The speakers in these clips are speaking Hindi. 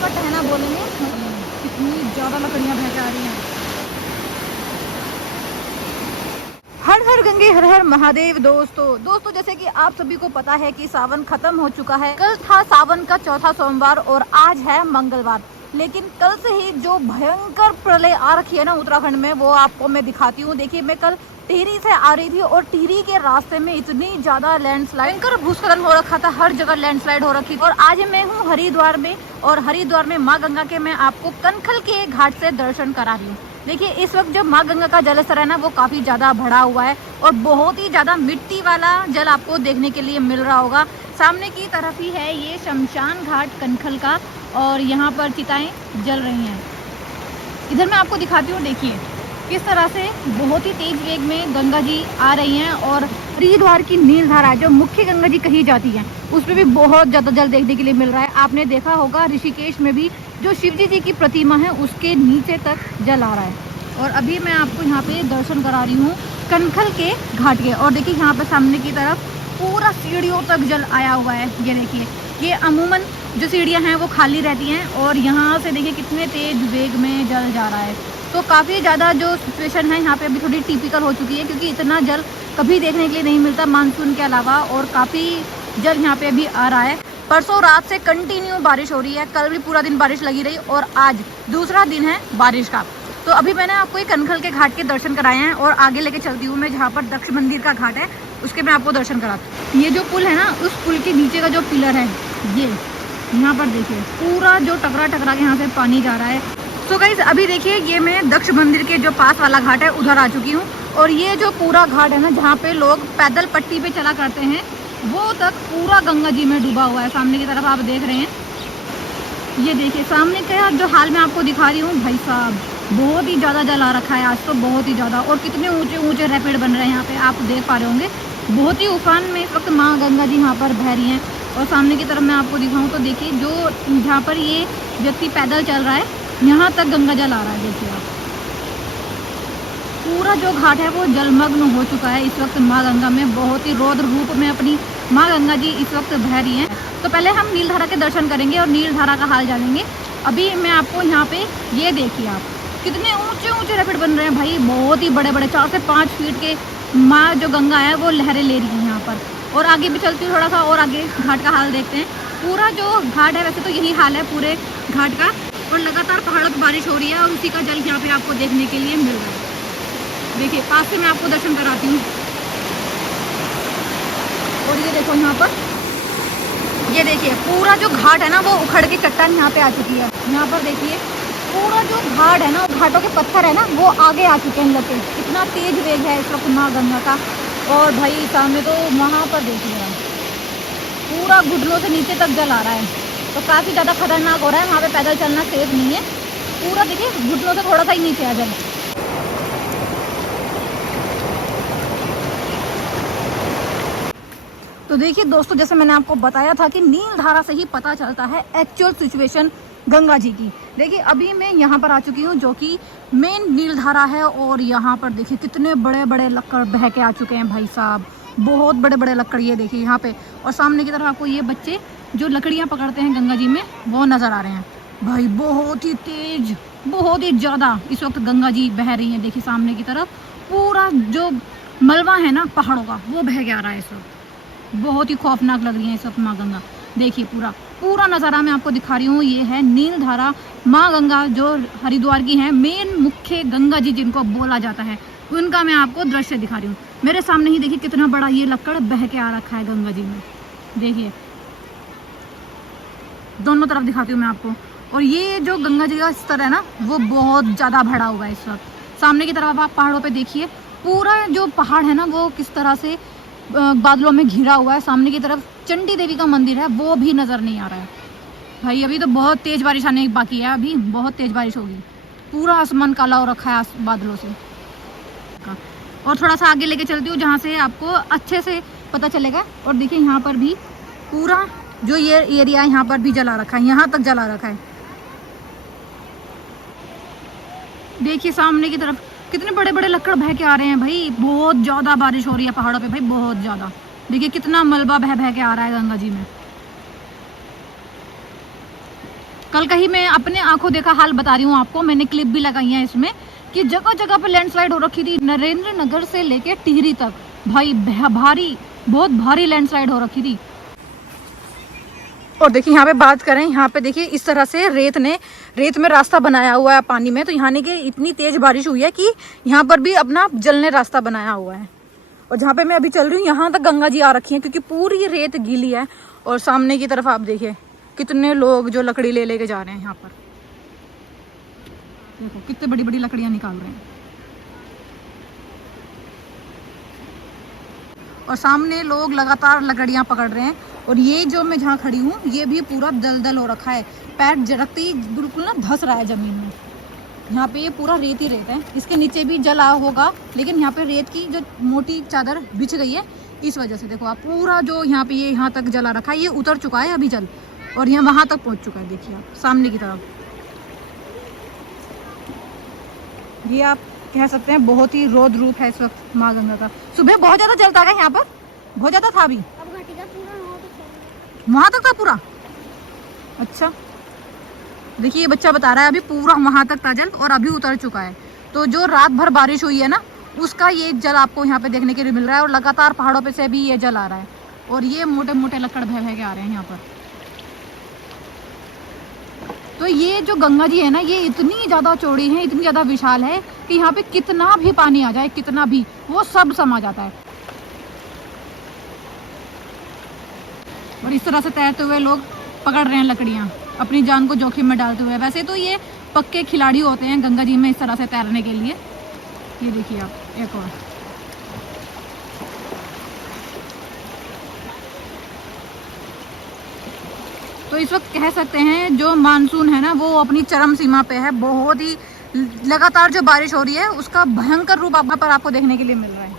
फटाफट है ना बोलेंगे। कितनी ज़्यादा लकड़ियाँ बह के आ रही हैं। हर हर गंगे हर हर महादेव। दोस्तों जैसे कि आप सभी को पता है कि सावन खत्म हो चुका है। कल था सावन का चौथा सोमवार और आज है मंगलवार। लेकिन कल से ही जो भयंकर प्रलय आ रखी है ना उत्तराखंड में, वो आपको मैं दिखाती हूँ। देखिए, मैं कल टिहरी से आ रही थी और टिहरी के रास्ते में इतनी ज्यादा लैंडस्लाइड, भयंकर भूस्खलन हो रखा था, हर जगह लैंडस्लाइड हो रखी थी। और आज मैं हूँ हरिद्वार में, और हरिद्वार में माँ गंगा के मैं आपको कनखल के घाट से दर्शन करा रही हूँ। देखिए, इस वक्त जो माँ गंगा का जलस्तर है ना, वो काफी ज्यादा बढ़ा हुआ है और बहुत ही ज्यादा मिट्टी वाला जल आपको देखने के लिए मिल रहा होगा। सामने की तरफ ही है ये शमशान घाट कनखल का, और यहाँ पर चिताएं जल रही हैं। इधर मैं आपको दिखाती हूँ, देखिए किस तरह से बहुत ही तेज वेग में गंगा जी आ रही हैं। और हरिद्वार की नीलधारा, जो मुख्य गंगा जी कही जाती है, उसमें भी बहुत ज़्यादा जल देखने के लिए मिल रहा है। आपने देखा होगा ऋषिकेश में भी जो शिवजी जी की प्रतिमा है, उसके नीचे तक जल आ रहा है। और अभी मैं आपको यहाँ पे दर्शन करा रही हूँ कनखल के घाट के। और देखिए, यहाँ पर सामने की तरफ पूरा सीढ़ियों तक जल आया हुआ है। ये देखिए, ये अमूमन जो सीढ़ियाँ हैं वो खाली रहती हैं, और यहाँ से देखिए कितने तेज वेग में जल जा रहा है। तो काफ़ी ज़्यादा जो सिचुएशन है यहाँ पे अभी थोड़ी टिपिकल हो चुकी है, क्योंकि इतना जल कभी देखने के लिए नहीं मिलता मानसून के अलावा। और काफ़ी जल यहाँ पे अभी आ रहा है। परसों रात से कंटिन्यू बारिश हो रही है, कल भी पूरा दिन बारिश लगी रही, और आज दूसरा दिन है बारिश का। तो अभी मैंने आपको ये कनखल के घाट के दर्शन कराए हैं, और आगे लेके चलती हूँ मैं जहाँ पर दक्ष मंदिर का घाट है, उसके मैं आपको दर्शन कराती हूँ। ये जो पुल है ना, उस पुल के नीचे का जो पिलर है, ये यहाँ पर देखिए पूरा जो टकरा टकरा के यहाँ से पानी जा रहा है। तो गाइस, अभी देखिए, ये मैं दक्ष मंदिर के जो पास वाला घाट है उधर आ चुकी हूँ। और ये जो पूरा घाट है ना, जहाँ पे लोग पैदल पट्टी पे चला करते हैं, वो तक पूरा गंगा जी में डूबा हुआ है। सामने की तरफ आप देख रहे हैं, ये देखिए सामने का जो हाल मैं आपको दिखा रही हूँ, भाई साहब बहुत ही ज़्यादा जल आ रखा है आज तो, बहुत ही ज़्यादा। और कितने ऊंचे ऊंचे रैपिड बन रहे हैं यहाँ पे, आप देख पा रहे होंगे। बहुत ही उफान में इस वक्त माँ गंगा जी यहाँ पर बह रही हैं। और सामने की तरफ मैं आपको दिखाऊँ तो देखिए, जो जहाँ पर ये व्यक्ति पैदल चल रहा है, यहाँ तक गंगा जल आ रहा है। देखिए आप, पूरा जो घाट है वो जलमग्न हो चुका है इस वक्त माँ गंगा में। बहुत ही रौद्र रूप में अपनी माँ गंगा जी इस वक्त बह रही हैं। तो पहले हम नीलधारा के दर्शन करेंगे और नीलधारा का हाल जानेंगे। अभी मैं आपको यहाँ पे, ये देखिए आप, कितने ऊंचे ऊंचे रैपिड बन रहे हैं भाई, बहुत ही बड़े बड़े 4 से 5 फीट के माँ जो गंगा है वो लहरें ले रही है यहाँ पर। और आगे भी चलती हूँ थोड़ा सा, और आगे घाट का हाल देखते हैं। पूरा जो घाट है, वैसे तो यही हाल है पूरे घाट का, और लगातार पहाड़ों पर बारिश हो रही है, और उसी का जल यहाँ पे आपको देखने के लिए मिल रहा है। देखिए पास से मैं आपको दर्शन कराती हूँ। और ये देखो यहाँ पर, ये देखिए पूरा जो घाट है ना, वो उखड़ के चट्टान यहाँ पे आ चुकी है। यहाँ पर देखिए पूरा जो घाट है ना, घाटों के पत्थर है ना, वो आगे आ चुके हैं लगे। कितना तेज वेग है इस वक्त माँ गंगा का। और भाई सामने तो वहाँ पर देखिए पूरा घुटनों से नीचे तक जल आ रहा है। तो काफ़ी ज़्यादा खतरनाक हो रहा है, वहाँ पे पैदल चलना सेफ नहीं है। पूरा देखिए घुटनों से थोड़ा सा ही नीचे आ जल। तो देखिए दोस्तों, जैसे मैंने आपको बताया था कि नीलधारा से ही पता चलता है एक्चुअल सिचुएशन गंगा जी की। देखिए अभी मैं यहाँ पर आ चुकी हूँ, जो कि मेन नीलधारा है। और यहाँ पर देखिए कितने बड़े बड़े लक्कड़ बह के आ चुके हैं भाई साहब, बहुत बड़े बड़े लक्कड़। ये देखिए यहाँ पे, और सामने की तरफ आपको ये बच्चे जो लकड़ियाँ पकड़ते हैं गंगा जी में, वो नज़र आ रहे हैं भाई। बहुत ही तेज, बहुत ही ज़्यादा इस वक्त गंगा जी बह रही हैं। देखिए सामने की तरफ पूरा जो मलबा है ना पहाड़ों का, वो बह के आ रहा है इस वक्त। बहुत ही खौफनाक लग रही है इस वक्त माँ गंगा। देखिए पूरा पूरा नज़ारा मैं आपको दिखा रही हूँ। ये है नीलधारा माँ गंगा, जो हरिद्वार की है, मेन मुख्य गंगा जी जिनको बोला जाता है, उनका मैं आपको दृश्य दिखा रही हूँ। मेरे सामने ही देखिए कितना बड़ा ये लक्कड़ बह के आ रखा है गंगा जी में। देखिए दोनों तरफ दिखाती हूँ मैं आपको। और ये जो गंगा जी का स्तर है ना, वो बहुत ज़्यादा बढ़ा हुआ है इस वक्त। सामने की तरफ आप पहाड़ों पे देखिए, पूरा जो पहाड़ है ना, वो किस तरह से बादलों में घिरा हुआ है। सामने की तरफ चंडी देवी का मंदिर है, वो भी नज़र नहीं आ रहा है भाई। अभी तो बहुत तेज़ बारिश आने बाकी है, अभी बहुत तेज़ बारिश होगी। पूरा आसमान काला हो रखा है बादलों से। और थोड़ा सा आगे लेके चलती हूँ, जहाँ से आपको अच्छे से पता चलेगा। और देखिए यहाँ पर भी पूरा जो ये एरिया है, यहाँ पर भी जला रखा है, यहाँ तक जला रखा है। देखिए सामने की तरफ कितने बड़े बड़े लक्कड़ बह के आ रहे हैं भाई। बहुत ज़्यादा बारिश हो रही है पहाड़ों पे भाई, बहुत ज़्यादा। देखिए कितना मलबा बह बह के आ रहा है गंगा जी में। कल का ही मैं अपने आंखों देखा हाल बता रही हूँ आपको, मैंने क्लिप भी लगाई है इसमें कि जगह जगह पे लैंडस्लाइड हो रखी थी। नरेंद्र नगर से लेके टिहरी तक भाई भारी, बहुत भारी लैंडस्लाइड हो रखी थी। और देखिए यहाँ पे बात करें, यहाँ पे देखिए इस तरह से रेत में रास्ता बनाया हुआ है पानी में। तो यहाँ की इतनी तेज बारिश हुई है कि यहाँ पर भी अपना जल ने रास्ता बनाया हुआ है। और जहाँ पे मैं अभी चल रही हूँ यहाँ तक गंगा जी आ रखी है, क्योंकि पूरी रेत गीली है। और सामने की तरफ आप देखिए कितने लोग जो लकड़ी ले लेके जा रहे हैं। यहाँ पर देखो कितने बड़ी बड़ी लकड़ियां निकाल रहे हैं। और सामने लोग लगातार लकड़ियां पकड़ रहे हैं। और ये जो मैं जहाँ खड़ी हूँ ये भी पूरा दलदल हो रखा है, पैर जरकते ही बिल्कुल ना धंस रहा है जमीन में। यहाँ पे ये पूरा रेत ही रेत है, इसके नीचे भी जल आया होगा, लेकिन यहाँ पे रेत की जो मोटी चादर बिछ गई है इस वजह से देखो आप पूरा जो यहाँ पे ये यहाँ तक जला रखा है ये उतर चुका है अभी जल, और यहाँ वहां तक पहुंच चुका है। देखिए आप सामने की तरफ, ये आप कह सकते हैं बहुत ही रौद्र रूप है इस वक्त माँ गंगा का। सुबह बहुत ज्यादा जल था यहाँ पर, बहुत ज्यादा था, अभी वहां तक था पूरा। अच्छा देखिए ये बच्चा बता रहा है अभी पूरा वहां तक था जल और अभी उतर चुका है। तो जो रात भर बारिश हुई है ना उसका ये जल आपको यहाँ पे देखने के लिए मिल रहा है। और लगातार पहाड़ों पे से भी ये जल आ रहा है और ये मोटे मोटे लकड़ बह के आ रहे हैं यहाँ पर। तो ये जो गंगा जी है ना ये इतनी ज्यादा चौड़ी है, इतनी ज्यादा विशाल है कि यहाँ पे कितना भी पानी आ जाए, कितना भी, वो सब समा जाता है। और इस तरह से तैरते हुए लोग पकड़ रहे हैं लकड़ियां, अपनी जान को जोखिम में डालते हुए। वैसे तो ये पक्के खिलाड़ी होते हैं गंगा जी में इस तरह से तैरने के लिए। ये देखिए आप एक और, तो इस वक्त कह सकते हैं जो मानसून है ना वो अपनी चरम सीमा पे है। बहुत ही लगातार जो बारिश हो रही है उसका भयंकर रूप यहाँ पर आपको देखने के लिए मिल रहा है।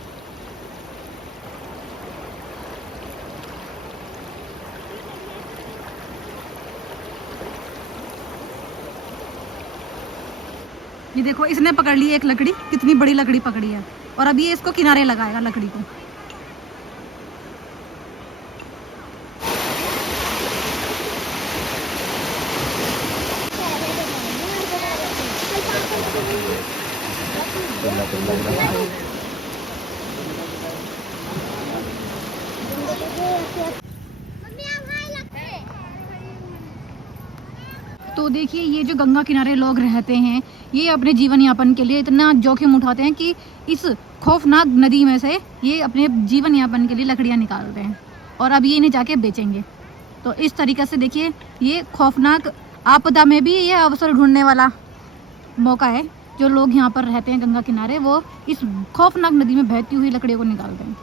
ये देखो इसने पकड़ ली एक लकड़ी, कितनी बड़ी लकड़ी पकड़ी है, और अब ये इसको किनारे लगाएगा लकड़ी को। तो देखिए ये जो गंगा किनारे लोग रहते हैं ये अपने जीवन यापन के लिए इतना जोखिम उठाते हैं कि इस खौफनाक नदी में से ये अपने जीवन यापन के लिए लकड़ियां निकालते हैं और अब ये इन्हें जाके बेचेंगे। तो इस तरीके से देखिए ये खौफनाक आपदा में भी ये अवसर ढूंढने वाला मौका है। जो लोग यहाँ पर रहते हैं गंगा किनारे वो इस खौफनाक नदी में बहती हुई लकड़ियों को निकालते हैं।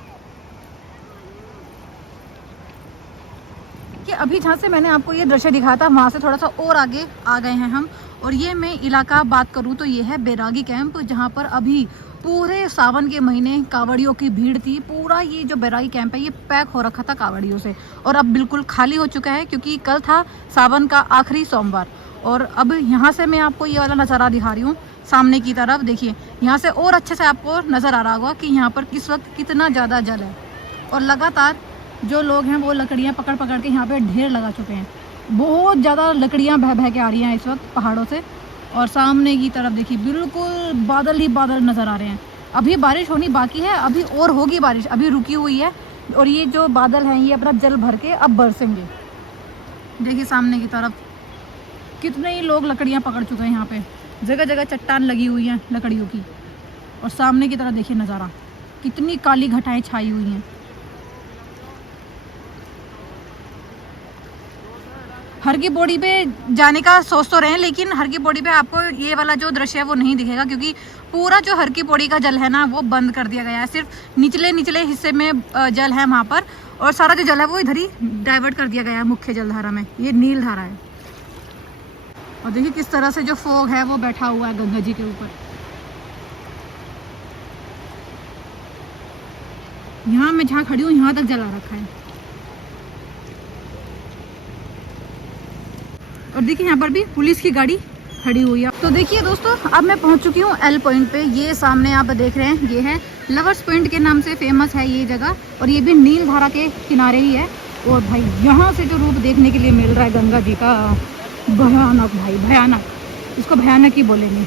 कि अभी जहाँ से मैंने आपको ये दृश्य दिखाया था वहाँ से थोड़ा सा और आगे आ गए हैं हम। और ये मैं इलाका बात करूँ तो ये है बैरागी कैंप, जहाँ पर अभी पूरे सावन के महीने कावड़ियों की भीड़ थी। पूरा ये जो बैरागी कैंप है ये पैक हो रखा था कावड़ियों से, और अब बिल्कुल खाली हो चुका है क्योंकि कल था सावन का आखिरी सोमवार। और अब यहाँ से मैं आपको ये वाला नज़ारा दिखा रही हूँ सामने की तरफ। देखिए यहाँ से और अच्छे से आपको नज़र आ रहा होगा कि यहाँ पर इस वक्त कितना ज़्यादा जल है। और लगातार जो लोग हैं वो लकड़ियाँ पकड़ पकड़ के यहाँ पे ढेर लगा चुके हैं। बहुत ज़्यादा लकड़ियाँ बह बह के आ रही हैं इस वक्त पहाड़ों से। और सामने की तरफ देखिए बिल्कुल बादल ही बादल नज़र आ रहे हैं। अभी बारिश होनी बाकी है, अभी और होगी बारिश, अभी रुकी हुई है। और ये जो बादल हैं ये अपना जल भर के अब बरसेंगे। देखिए सामने की तरफ कितने ही लोग लकड़ियाँ पकड़ चुके हैं। यहाँ पे जगह जगह चट्टान लगी हुई हैं लकड़ियों की। और सामने की तरफ देखिए नज़ारा, कितनी काली घटाएं छाई हुई हैं। हर की पौड़ी पे जाने का सोच तो रहे हैं, लेकिन हर की पौड़ी पे आपको ये वाला जो दृश्य है वो नहीं दिखेगा क्योंकि पूरा जो हर की पौड़ी का जल है ना वो बंद कर दिया गया है। सिर्फ निचले निचले हिस्से में जल है वहाँ पर, और सारा जो जल है वो इधर ही डाइवर्ट कर दिया गया है मुख्य जलधारा में। ये नील धारा है। और देखिए किस तरह से जो फॉग है वो बैठा हुआ है गंगा जी के ऊपर। यहाँ मैं जहाँ खड़ी हूँ यहाँ तक जला रखा है। और देखिए यहाँ पर भी पुलिस की गाड़ी खड़ी हुई है। तो देखिए दोस्तों अब मैं पहुँच चुकी हूँ एल पॉइंट पे। ये सामने आप देख रहे हैं ये है लवर्स पॉइंट के नाम से फेमस है ये जगह, और ये भी नील धारा के किनारे ही है। और भाई यहाँ से जो रूप देखने के लिए मिल रहा है गंगा जी का भयानक भाई, भयानक, इसको भयानक ही बोलेंगे।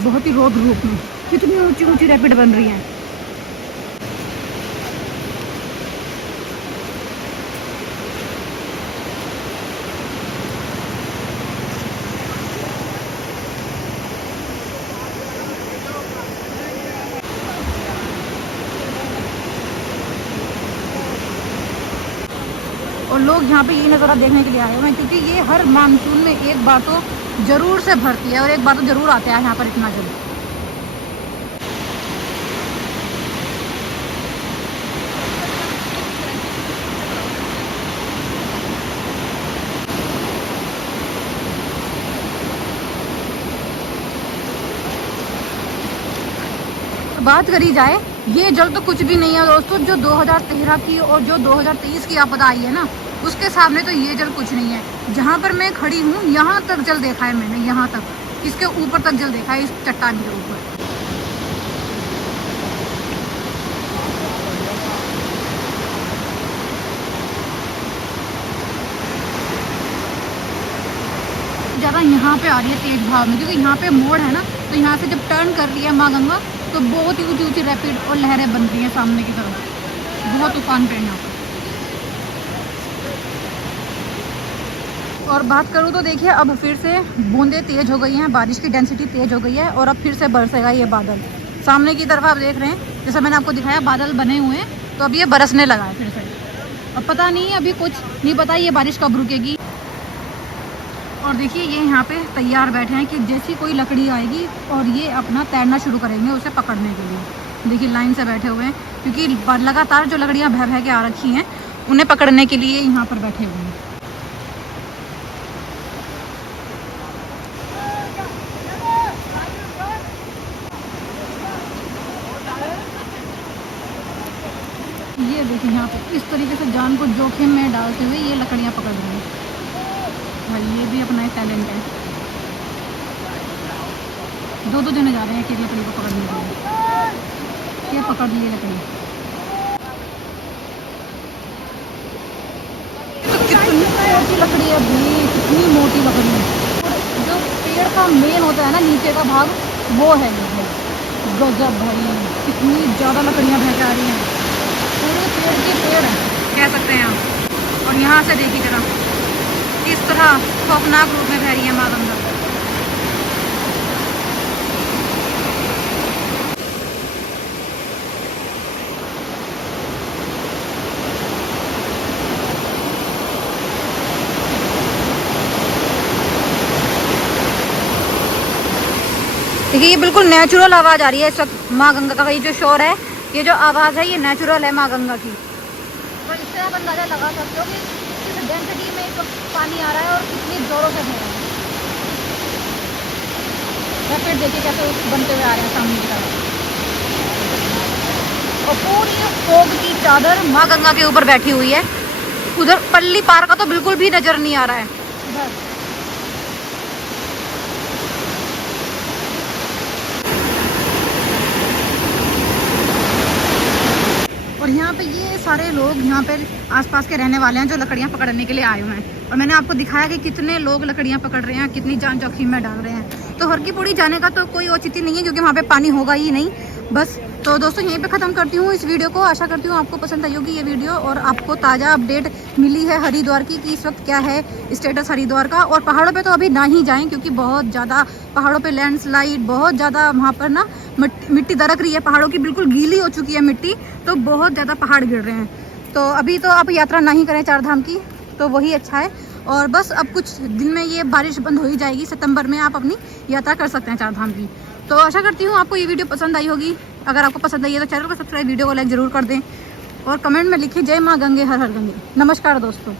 बहुत ही रौद्र रूप में कितनी ऊंची ऊंची रैपिड बन रही हैं। और लोग यहाँ पे ये नज़ारा देखने के लिए आए हुए हैं, क्योंकि ये हर मानसून में एक बार तो ज़रूर से भरती है और एक बार तो ज़रूर आते हैं यहाँ पर इतना जल। बात करी जाए, ये जल तो कुछ भी नहीं है दोस्तों। जो 2013 की और जो 2023 की आपदा आई है ना, उसके सामने तो ये जल कुछ नहीं है। जहाँ पर मैं खड़ी हूँ यहाँ तक जल देखा है मैंने, यहाँ तक, इसके ऊपर तक जल देखा है, इस चट्टान के ऊपर। ज़्यादा यहाँ पे आ रही है तेज भाव में, क्योंकि यहाँ पे मोड़ है ना, तो यहाँ से जब टर्न कर रही है माँ गंगा तो बहुत ही ऊंची ऊंची रैपिड और लहरें बन रही हैं सामने की तरफ। बहुत तूफान पे यहाँ पर। और बात करूँ तो देखिए, अब फिर से बूंदें तेज़ हो गई हैं, बारिश की डेंसिटी तेज़ हो गई है और अब फिर से बरसेगा ये बादल। सामने की तरफ आप देख रहे हैं, जैसा मैंने आपको दिखाया बादल बने हुए हैं, तो अब ये बरसने लगा है फिर से। अब पता नहीं, अभी कुछ नहीं पता ये बारिश कब रुकेगी। और देखिए ये यहाँ पे तैयार बैठे हैं कि जैसी कोई लकड़ी आएगी और ये अपना तैरना शुरू करेंगे उसे पकड़ने के लिए। देखिए लाइन से बैठे हुए हैं, क्योंकि लगातार जो लकड़ियाँ बह बह के आ रखी हैं उन्हें पकड़ने के लिए यहाँ पर बैठे हुए हैं। ये देखिए यहाँ पे इस तरीके से जान को जोखिम में डालते हुए ये लकड़ियाँ पकड़ रहे हैं। भाई ये भी अपना एक टैलेंट है। दो जने जा रहे हैं एक लकड़ी को पकड़ने के लिए। ये पकड़ लिए लकड़ी। कितनी मोटी लकड़ी है भाई, कितनी मोटी लकड़ी है। जो पेड़ का मेन होता है ना, नीचे का भाग, वो है ये। गजब भाई, कितनी ज़्यादा लकड़ियाँ बह के आ रही हैं। पूरे पेड़ के पेड़ कह सकते हैं आप। और यहाँ से देखिए जरा इस तरह खौफनाक रूप में बह रही है माँ गंगा। देखिए ये बिल्कुल नेचुरल आवाज़ आ रही है इस वक्त माँ गंगा का। ये जो शोर है, ये जो आवाज़ है, ये नेचुरल है माँ गंगा की। तो इससे आप अंदाज़ा लगा सकते हो कि किस डेंसिटी में इस वक्त पानी आ रहा है और कितनी ज़ोरों से बह रहा है। रैपिड देखिए कैसे बनते हुए आ रहे हैं सामने की तरफ। और पूरी फोग की चादर माँ गंगा के ऊपर बैठी हुई है। उधर पल्ली पार का तो बिल्कुल भी नज़र नहीं आ रहा है उधर। और यहाँ पे ये सारे लोग यहाँ पे आसपास के रहने वाले हैं जो लकड़ियाँ पकड़ने के लिए आए हुए हैं। और मैंने आपको दिखाया कि कितने लोग लकड़ियाँ पकड़ रहे हैं, कितनी जान जोखिम में डाल रहे हैं। तो हर की पौड़ी जाने का तो कोई औचित्य नहीं है, क्योंकि वहाँ पे पानी होगा ही नहीं। बस तो दोस्तों यहीं पे ख़त्म करती हूँ इस वीडियो को। आशा करती हूँ आपको पसंद आई होगी ये वीडियो और आपको ताज़ा अपडेट मिली है हरिद्वार की कि इस वक्त क्या है स्टेटस हरिद्वार का। और पहाड़ों पे तो अभी ना ही जाएं, क्योंकि बहुत ज़्यादा पहाड़ों पे लैंडस्लाइड, बहुत ज़्यादा वहाँ पर ना मिट्टी दरक रही है, पहाड़ों की बिल्कुल गीली हो चुकी है मिट्टी, तो बहुत ज़्यादा पहाड़ गिर रहे हैं। तो अभी तो आप यात्रा ना ही करें चारधाम की, तो वही अच्छा है। और बस अब कुछ दिन में ये बारिश बंद हो ही जाएगी, सितंबर में आप अपनी यात्रा कर सकते हैं चारधाम की। तो आशा करती हूँ आपको ये वीडियो पसंद आई होगी। अगर आपको पसंद आई है तो चैनल को सब्सक्राइब, वीडियो को लाइक ज़रूर कर दें और कमेंट में लिखिए जय माँ गंगे हर हर गंगे। नमस्कार दोस्तों।